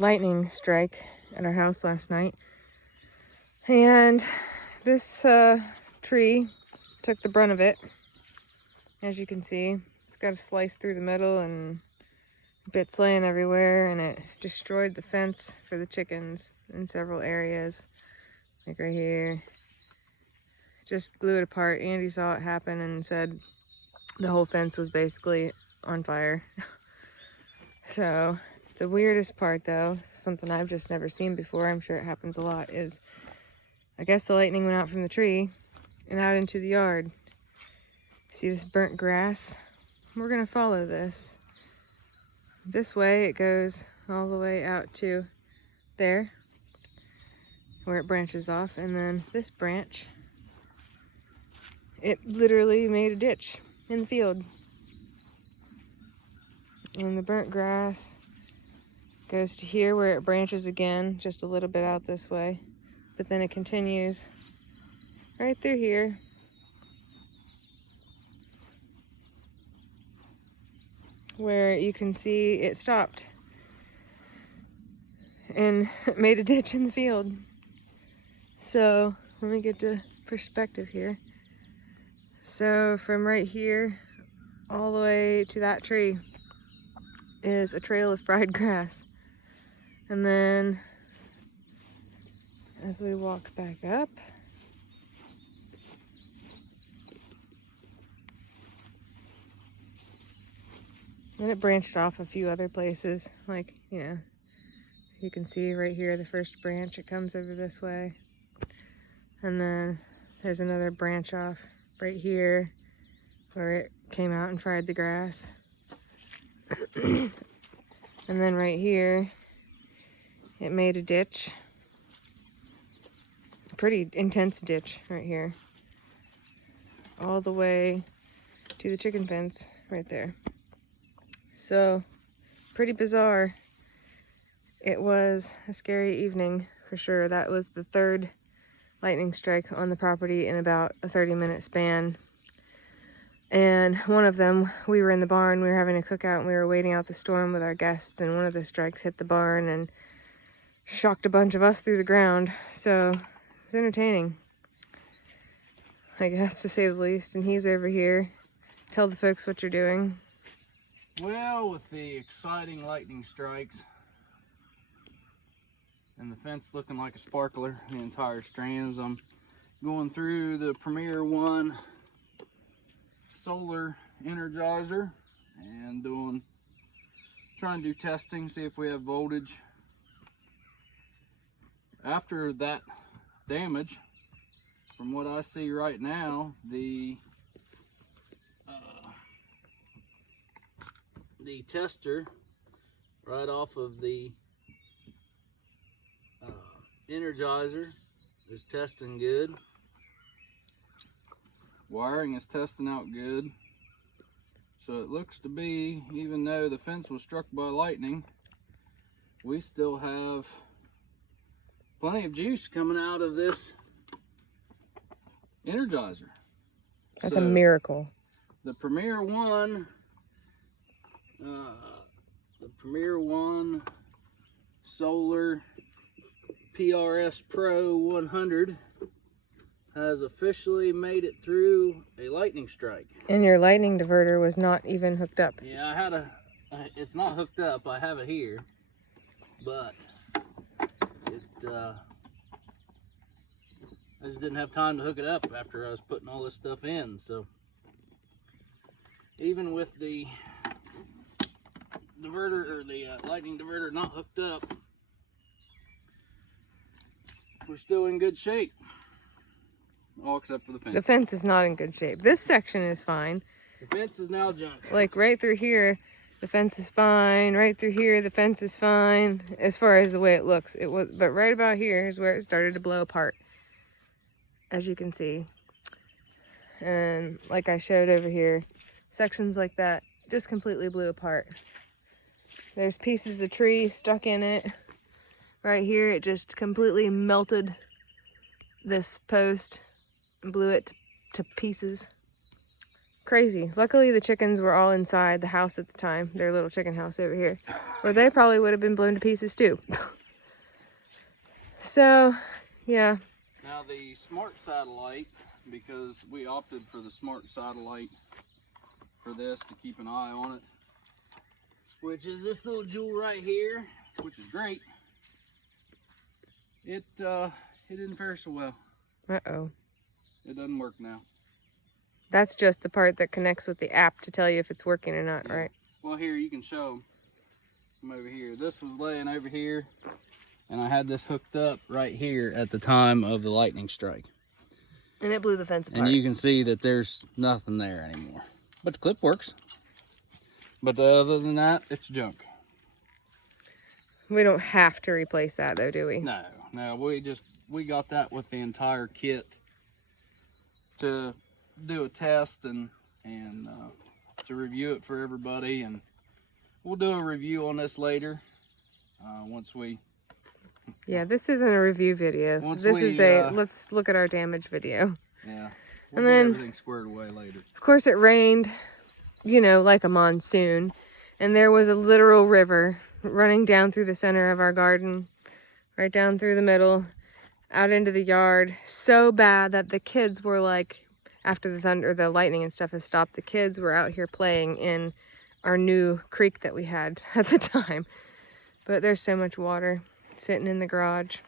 lightning strike at our house last night. And this tree took the brunt of it. As you can see, it's got a slice through the middle and bits laying everywhere, and it destroyed the fence for the chickens in several areas. Like right here. Just blew it apart. Andy saw it happen and said the whole fence was basically on fire. So the weirdest part, though, something I've just never seen before, I'm sure it happens a lot, is I guess the lightning went out from the tree and out into the yard. See this burnt grass? We're gonna follow this. This way it goes all the way out to there, where it branches off, and then this branch, it literally made a ditch in the field. And the burnt grass goes to here where it branches again, just a little bit out this way. But then it continues right through here. Where you can see it stopped and made a ditch in the field. So let me get to perspective here. So from right here all the way to that tree is a trail of fried grass. And then as we walk back up, and it branched off a few other places, like, you know, you can see right here the first branch, it comes over this way. And then there's another branch off right here where it came out and fried the grass. And then right here, it made a ditch. A pretty intense ditch right here. All the way to the chicken fence right there. So, pretty bizarre. It was a scary evening for sure. That was the third lightning strike on the property in about a 30-minute span. And one of them, we were in the barn, we were having a cookout, and we were waiting out the storm with our guests, and one of the strikes hit the barn and shocked a bunch of us through the ground. So it was entertaining, I guess, to say the least. And he's over here. Tell the folks what you're doing. Well, with the exciting lightning strikes and the fence looking like a sparkler, the entire strands, I'm going through the Premier One solar energizer and trying to do testing, see if we have voltage. After that damage, from what I see right now, the tester right off of the energizer is testing good. Wiring is testing out good. So it looks to be, even though the fence was struck by lightning, we still have plenty of juice coming out of this energizer. That's a miracle. The Premier One Solar PRS Pro 100 has officially made it through a lightning strike. And your lightning diverter was not even hooked up. Yeah, it's not hooked up. I have it here, but I just didn't have time to hook it up after I was putting all this stuff in. So even with the diverter, or the lightning diverter, not hooked up, we're still in good shape. All except for the fence. The fence is not in good shape. This section is fine. The fence is now junk. Like right through here, the fence is fine. Right through here, the fence is fine. As far as the way it looks, it was. But right about here is where it started to blow apart, as you can see. And like I showed over here, sections like that just completely blew apart. There's pieces of tree stuck in it. Right here, it just completely melted this post and blew it to pieces. crazy. Luckily, the chickens were all inside the house at the time, their little chicken house over here, or they probably would have been blown to pieces too. So, yeah. Now the smart satellite, because we opted for the smart satellite for this to keep an eye on it, which is this little jewel right here, which is great. It didn't fare so well. Uh-oh. It doesn't work now. That's just the part that connects with the app to tell you if it's working or not, Yeah. right? Well, here you can show them over here. This was laying over here, and I had this hooked up right here at the time of the lightning strike. And it blew the fence apart. And you can see that there's nothing there anymore. But the clip works. But other than that, it's junk. We don't have to replace that though, do we? No, we got that with the entire kit to do a test and to review it for everybody, and we'll do a review on this later once we. Yeah, this isn't a review video. This is a let's look at our damage video. Yeah, And get then everything squared away later. Of course, it rained, you know, like a monsoon, and there was a literal river running down through the center of our garden, right down through the middle, out into the yard, so bad that the kids were like, after the thunder, the lightning and stuff has stopped, the kids were out here playing in our new creek that we had at the time. But there's so much water sitting in the garage,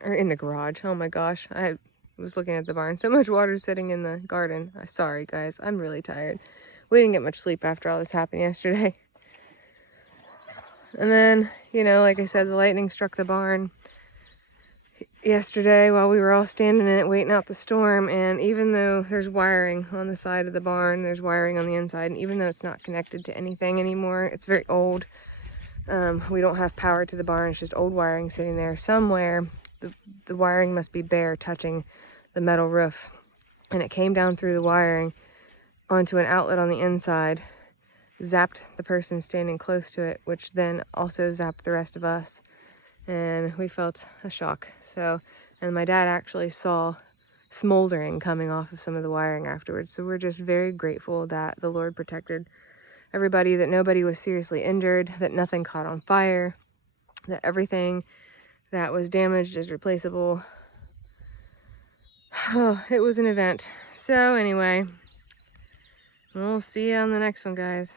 or in the garage, oh my gosh, I was looking at the barn, so much water sitting in the garden. Sorry guys, I'm really tired. We didn't get much sleep after all this happened yesterday. And then, you know, like I said, the lightning struck the barn yesterday while we were all standing in it waiting out the storm, and even though there's wiring on the side of the barn, there's wiring on the inside, and even though it's not connected to anything anymore, it's very old. We don't have power to the barn, it's just old wiring sitting there somewhere. The wiring must be bare, touching the metal roof, and it came down through the wiring onto an outlet on the inside, zapped the person standing close to it, which then also zapped the rest of us, and we felt a shock. So, and my dad actually saw smoldering coming off of some of the wiring afterwards, so we're just very grateful that the Lord protected everybody, that nobody was seriously injured, that nothing caught on fire, that everything that was damaged is replaceable. Oh, it was an event. So anyway, we'll see you on the next one, guys.